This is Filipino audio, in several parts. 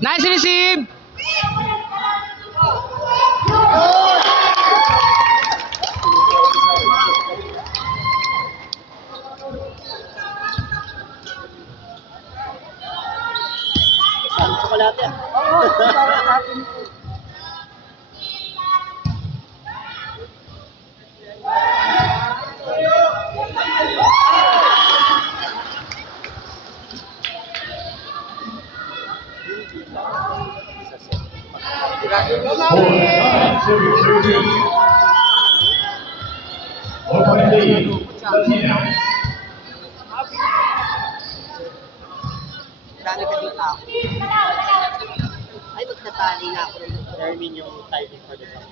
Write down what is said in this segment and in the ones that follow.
Nice receive! Chocolate. Dami ka dito ako. Ay, magtatali na ako. I mean yung timing for the song.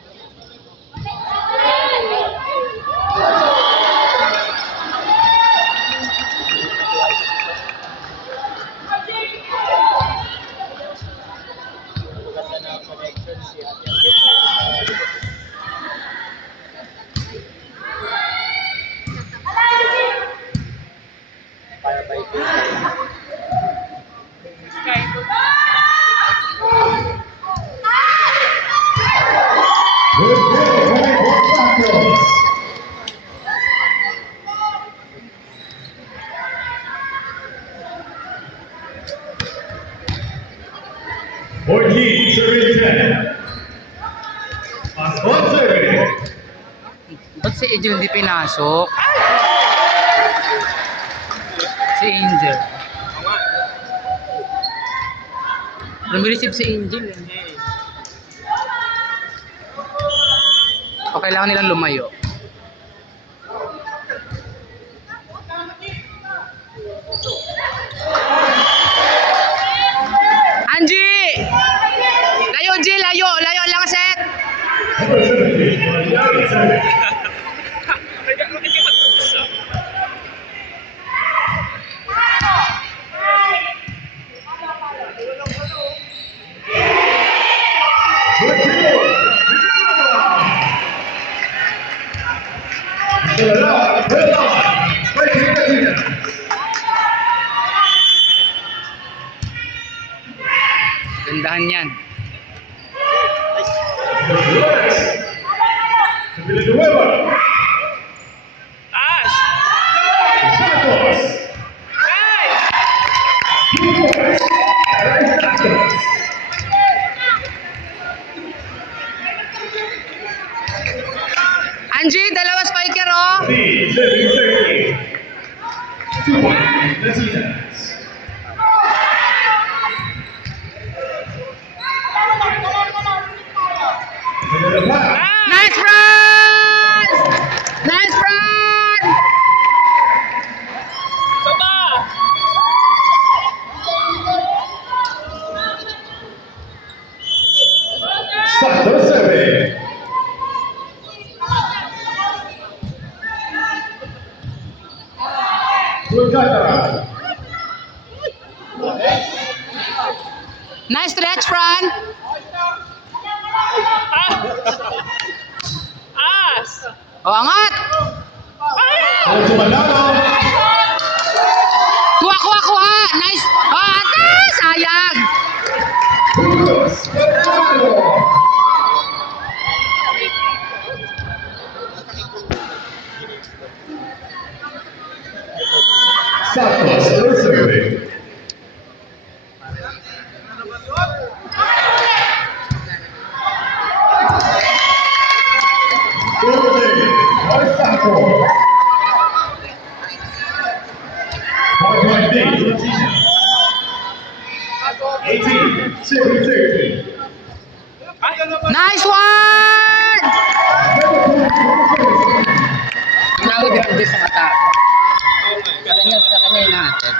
Maganda na connection si Ate Angel. Para by Ba't si Angel hindi pinasok? Si Angel. Lumilisip si Angel eh. O kailangan nilang lumayo. Angie! Layo, Jill! Layo! Layo lang, set! Gandahan yan. Angie, dalawa spiker oh. Nice run! Nice run! Nice stretch, Fran. O, angat! Kuha, kuha, kuha! Nice! O, atas! Sayang! Nice one! Tawag din sa mata. Sa kanya natin.